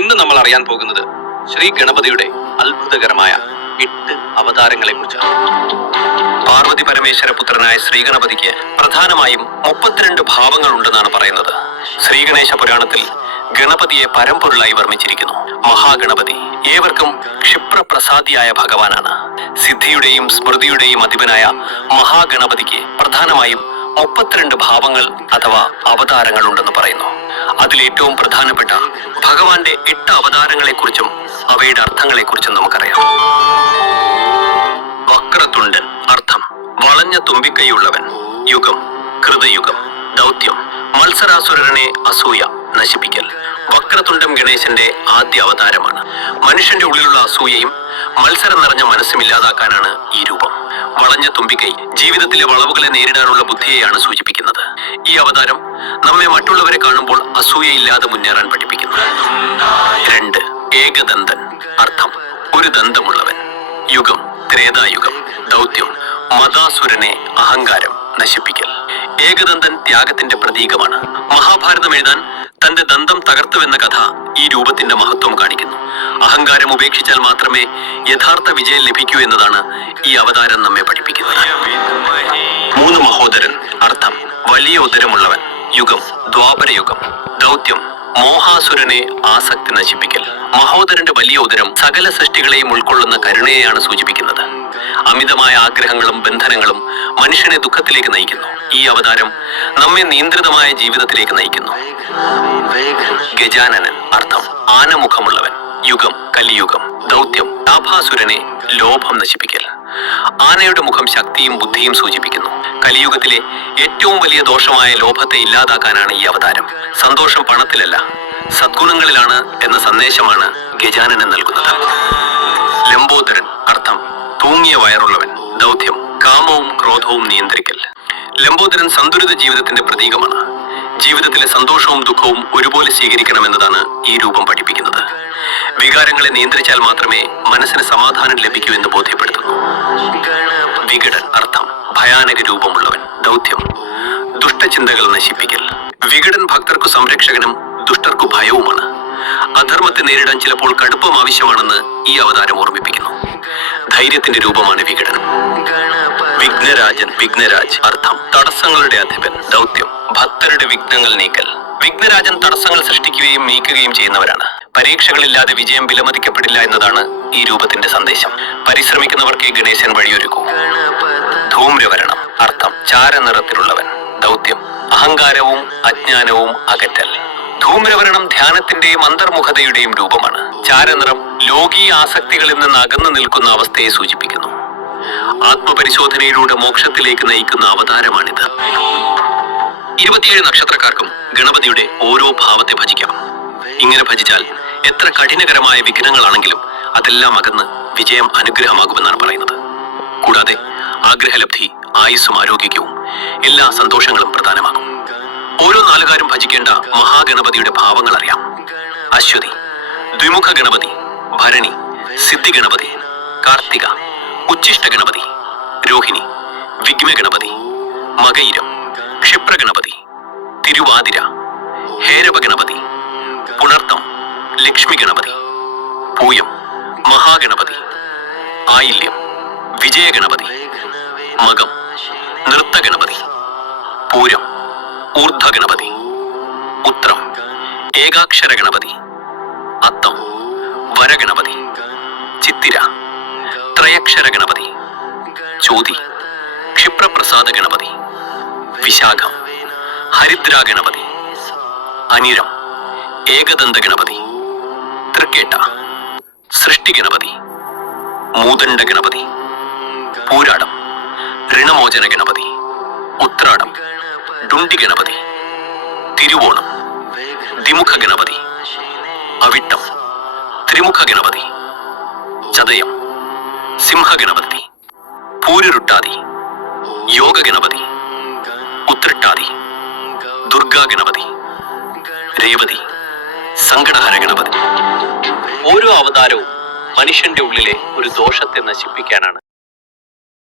ഇന്ന് നമ്മൾ അറിയാൻ പോകുന്നത് ശ്രീ ഗണപതിയുടെ അത്ഭുതകരമായ 8 അവതാരങ്ങളെ കുറിച്ചാണ്. പാർവതി പരമേശ്വര പുത്രനായ ശ്രീഗണപതിക്ക് പ്രധാനമായും 32 ഭാവങ്ങൾ ഉണ്ടെന്നാണ് പറയുന്നത്. ശ്രീഗണേശ പുരാണത്തിൽ ഗണപതിയെ പരമ്പൊരുളായി വർണ്ണിച്ചിരിക്കുന്നു. മഹാഗണപതി ഏവർക്കും ക്ഷിപ്രപ്രസാദിയായ ഭഗവാനാണ്. സിദ്ധിയുടെയും സ്മൃതിയുടെയും അധിപനായ മഹാഗണപതിക്ക് പ്രധാനമായും 32 ഭാവങ്ങൾ അഥവാ അവതാരങ്ങൾ ഉണ്ടെന്ന് പറയുന്നു. അതിലേറ്റവും പ്രധാനപ്പെട്ട ഭഗവാന്റെ 8 അവതാരങ്ങളെ കുറിച്ചും അവയുടെ അർത്ഥങ്ങളെ കുറിച്ചും നമുക്കറിയാം. വക്രതുണ്ടൻ, അർത്ഥം വളഞ്ഞ തുമ്പിക്കൈയുള്ളവൻ. യുഗം, കൃതയുഗം. ദൗത്യം മത്സരാസുരനെ അസൂയ നശിപ്പിക്കൽ. വക്രതുണ്ടം ഗണേശന്റെ ആദ്യ അവതാരമാണ്. മനുഷ്യന്റെ ഉള്ളിലുള്ള അസൂയയും മത്സരം നിറഞ്ഞ മനസ്സും ഇല്ലാതാക്കാനാണ് ഈ രൂപം. വളഞ്ഞ തുമ്പിക്കൈ ജീവിതത്തിലെ വളവുകളെ നേരിടാനുള്ള ബുദ്ധിയെയാണ് സൂചിപ്പിക്കുന്നത്. ഈ അവതാരം നമ്മെ മറ്റുള്ളവരെ കാണുമ്പോൾ അസൂയയില്ലാതെ മുന്നേറാൻ പഠിപ്പിക്കുന്നു. 2. ഏകദന്തൻ, അർത്ഥം ഒരു ദന്തമുള്ളവൻ. യുഗം, ത്രേതായുഗം. ദൗത്യം മദാസുരനെ അഹങ്കാരം നശിപ്പിക്കൽ. ഏകദന്തൻ ത്യാഗത്തിന്റെ പ്രതീകമാണ്. മഹാഭാരതം എഴുതാൻ തന്റെ ദന്തം തകർത്തുവെന്ന കഥ ഈ രൂപത്തിന്റെ മഹത്വം കാണിക്കുന്നു. അഹങ്കാരം ഉപേക്ഷിച്ചാൽ മാത്രമേ യഥാർത്ഥ വിജയം ലഭിക്കൂ എന്നതാണ് ഈ അവതാരം നമ്മെ പഠിപ്പിക്കുന്നത്. 3. മഹോദരൻ, അർത്ഥം വലിയ ഉദരമുള്ളവൻ. യുഗം, ദ്വാപരയുഗം. ദൗത്യം മോഹാസുരനെ ആസക്തി നശിപ്പിക്കൽ. മഹോദരന്റെ വലിയ ഉദരം സകല സൃഷ്ടികളെയും ഉൾക്കൊള്ളുന്ന കരുണയെയാണ് സൂചിപ്പിക്കുന്നത്. അമിതമായ ആഗ്രഹങ്ങളും ബന്ധനങ്ങളും മനുഷ്യനെ ദുഃഖത്തിലേക്ക് നയിക്കുന്നു. ഈ അവതാരം നമ്മെ നിയന്ത്രിതമായ ജീവിതത്തിലേക്ക് നയിക്കുന്നു. ഗജാനനൻ, അർത്ഥം ആനമുഖമുള്ളവൻ. യുഗം, കലിയുഗം. ദൗത്യം താപാസുരനെ ലോഭം നശിപ്പിക്കൽ. ആനയുടെ മുഖം ശക്തിയും ബുദ്ധിയും സൂചിപ്പിക്കുന്നു. കലിയുഗത്തിലെ ഏറ്റവും വലിയ ദോഷമായ ലോഭത്തെ ഇല്ലാതാക്കാനാണ് ഈ അവതാരം. സന്തോഷം പണത്തിലല്ല, സദ്ഗുണങ്ങളിലാണ് എന്ന സന്ദേശമാണ് ഗജാനനൻ നൽകുന്നത്. ലംബോദരൻ, അർത്ഥം തൂങ്ങിയ വയറുള്ളവൻ. ദൗത്യം കാമവും ക്രോധവും നിയന്ത്രിക്കൽ. ലംബോദരൻ സന്തുലിത ജീവിതത്തിന്റെ പ്രതീകമാണ്. ജീവിതത്തിലെ സന്തോഷവും ദുഃഖവും ഒരുപോലെ സ്വീകരിക്കണമെന്നതാണ് ഈ രൂപം പഠിപ്പിക്കുന്നത്. വികാരങ്ങളെ നിയന്ത്രിച്ചാൽ മാത്രമേ മനസ്സിന് സമാധാനം ലഭിക്കൂ എന്ന് ബോധ്യപ്പെടുത്തുന്നു. വികടൻ, അർത്ഥം ഭയാനക രൂപമുള്ളവൻ. ദൗത്യം ദുഷ്ടചിന്തകൾ നശിപ്പിക്കൽ. വികടൻ ഭക്തർക്കു സംരക്ഷകനും ദുഷ്ടർക്കു ഭയവുമാണ്. അധർമ്മത്തെ നേരിടാൻ ചിലപ്പോൾ കടുപ്പം ആവശ്യമാണെന്ന് ഈ അവതാരം ഓർമ്മിപ്പിക്കുന്നു. ധൈര്യത്തിന്റെ രൂപമാണ് വികടൻ. വിഘ്നരാജൻ, വിഘ്നരാജ്, അർത്ഥം തടസ്സങ്ങളുടെ അധിപൻ. ദൗത്യം ഭക്തരുടെ വിഘ്നങ്ങൾ നീക്കൽ. വിഘ്നരാജൻ തടസ്സങ്ങൾ സൃഷ്ടിക്കുകയും നീക്കുകയും ചെയ്യുന്നവരാണ്. പരീക്ഷകളില്ലാതെ വിജയം വിലമതിക്കപ്പെടില്ല എന്നതാണ് ഈ രൂപത്തിന്റെ സന്ദേശം. പരിശ്രമിക്കുന്നവർക്ക് ഗണേശൻ വഴിയൊരുക്കൂ. ധൂമ്രവരണം, അർത്ഥം ചാരനിറത്തിലുള്ളവൻ. ദൗത്യം അഹങ്കാരവും അജ്ഞാനവും അകറ്റൽ. ധൂമ്രവരണം ധ്യാനത്തിന്റെയും അന്തർമുഖതയുടെയും രൂപമാണ്. ചാരനിറം ലോകീയ ആസക്തികളിൽ നിന്ന് അകന്നു നിൽക്കുന്ന അവസ്ഥയെ സൂചിപ്പിക്കുന്നു. ആത്മപരിശോധനയിലൂടെ മോക്ഷത്തിലേക്ക് നയിക്കുന്ന അവതാരമാണിത്. 27 നക്ഷത്രക്കാർക്കും ഗണപതിയുടെ ഓരോ ഭാവത്തെ ഭജിക്കാം. ഇങ്ങനെ ഭജിച്ചാൽ എത്ര കഠിനകരമായ വിഘ്നങ്ങളാണെങ്കിലും അതെല്ലാം അകന്ന് വിജയം അനുഗ്രഹമാകുമെന്നാണ് പറയുന്നത്. കൂടാതെ ആഗ്രഹലബ്ധി, ആയുസ്സും ആരോഗ്യവും എല്ലാ സന്തോഷങ്ങളും പ്രധാനമാകും. ഓരോ നാലുകാരും ഭജിക്കേണ്ട മഹാഗണപതിയുടെ ഭാവങ്ങൾ അറിയാം. അശ്വതി, ദ്വിമുഖ ഗണപതി. ഭരണി, സിദ്ധി ഗണപതി. കാർത്തിക, ഉച്ഛിഷ്ട ഗണപതി. രോഹിണി, വിഘ്ന ഗണപതി. മകയിരം, ക്ഷിപ്ര ഗണപതി. തിരുവാതിര, ഹേരവ ഗണപതി. പുണർത്തം, ലക്ഷ്മി ഗണപതി. പൂയം, മഹാഗണപതി. ആയില്യം, വിജയ ഗണപതി. മകം, നൃത്ത ഗണപതി. പൂരം, ഊർധ്വ ഗണപതി. ഉത്രം, ഏകാക്ഷര ഗണപതി. അത്തം, വരഗണപതി. ചിത്തിര, ത്രയക്ഷര ഗണപതി. ചോതി, ക്ഷിപ്രപ്രസാദ ഗണപതി. വിശാഖം, ഹരിദ്ര ഗണപതി. അനിരം, ഏകദന്ത ഗണപതി. തൃക്കേട്ട, സൃഷ്ടി ഗണപതി. മൂദണ്ഡ ഗണപതി. പൂരാടം, ഋണമോചന ഗണപതി. ഉത്രാടം, ഡുണ്ടി ഗണപതി. തിരുവോണം, ദ്വിമുഖ ഗണപതി. അവിട്ടം, ത്രിമുഖ ഗണപതി. ചതയം, സിംഹ ഗണപതി. പൂരുരുട്ടാതി, യോഗ ഗണപതി. ഉത്രട്ടാതി, ദുർഗാ ഗണപതി. രേവതി, സങ്കടഹര ഗണപതി. ഓരോ അവതാരവും മനുഷ്യന്റെ ഉള്ളിലെ ഒരു ദോഷത്തെ നശിപ്പിക്കാനാണ്.